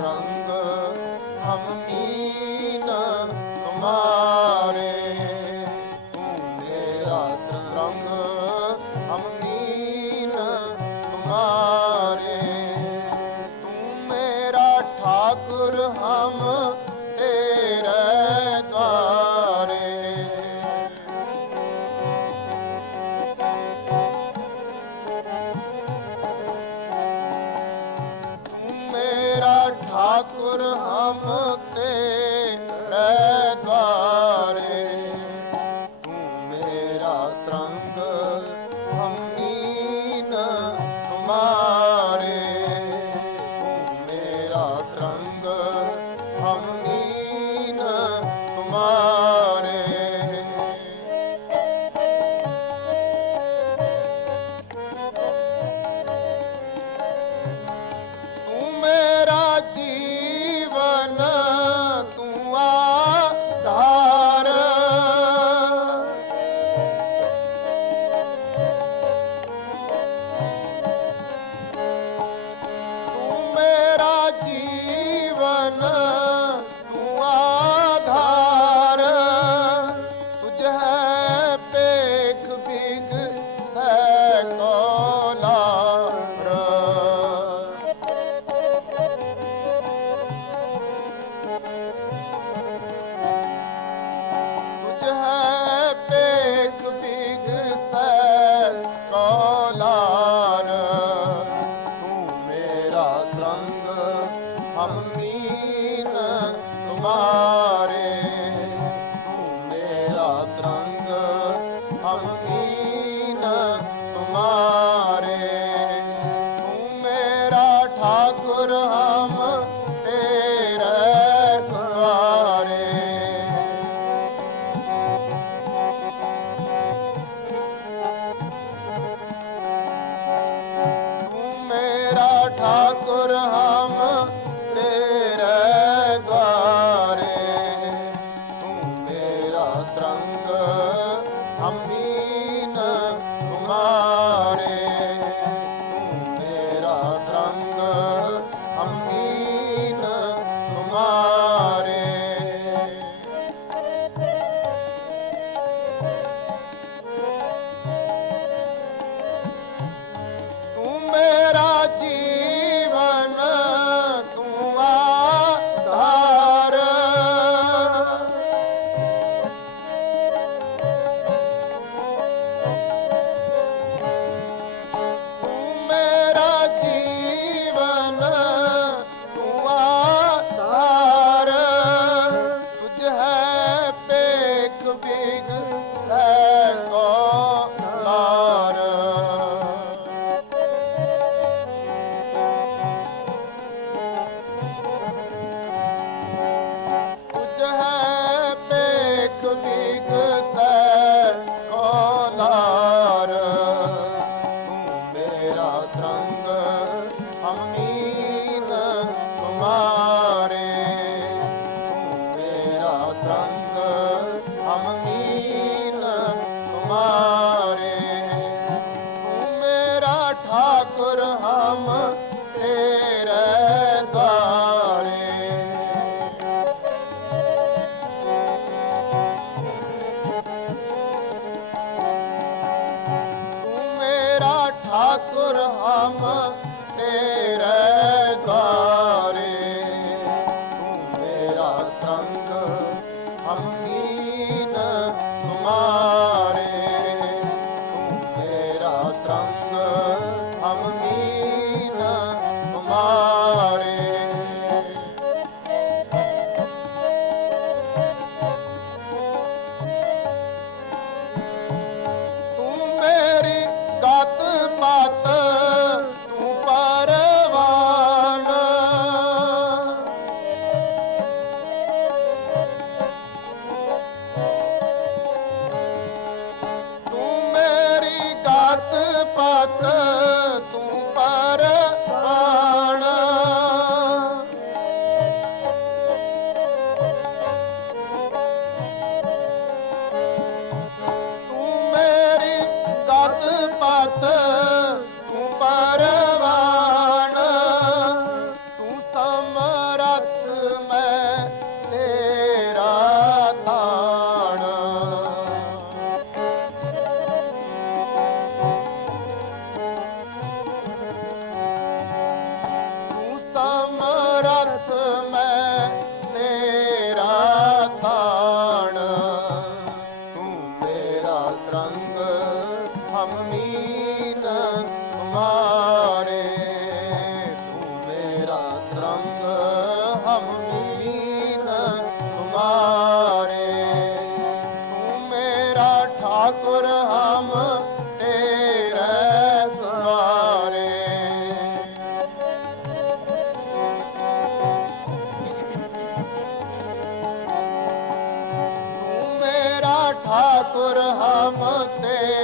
ਤਰੰਗ ਹਮ ਮੀਨ ਤੁਮਾਰੇ। ਤੂੰ ਮੇਰਾ ਤਰੰਗ ਹਮ ਮੀਨ ਤੁਮਾਰੇ। ਤੂੰ ਮੇਰਾ ਠਾਕੁਰ ਹਮ ਤੇ ਤਰੰਗ ਅੰਮੀ Amen. ठाकुर हम तेरे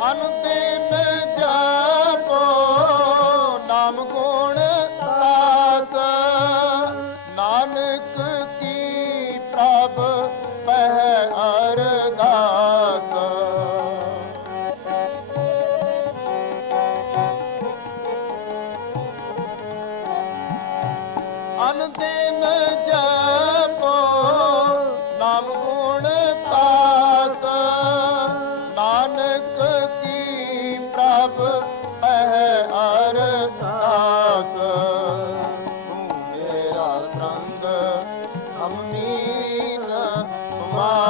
ਅਨੁਤੀਨ ਜਾਪੋ ਨਾਮ ਗੁਣ ਤਾਸ ਕੀ ਪ੍ਰਭ ਪਹਿ ਅਰਦਾਸ। ਅਨੁਤੀਨ ਦੀਨ ਮਾ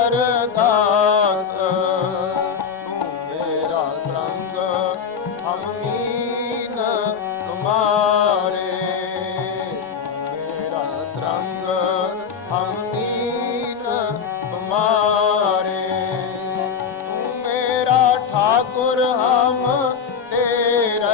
ਰੰਗ ਹਮੀਨ ਬਮਾਰੇ ਮੇਰਾ ਠਾਕੁਰ ਹਮ ਤੇਰੇ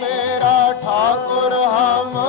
ਮੇਰਾ ਠਾਕੁਰ ਹਮ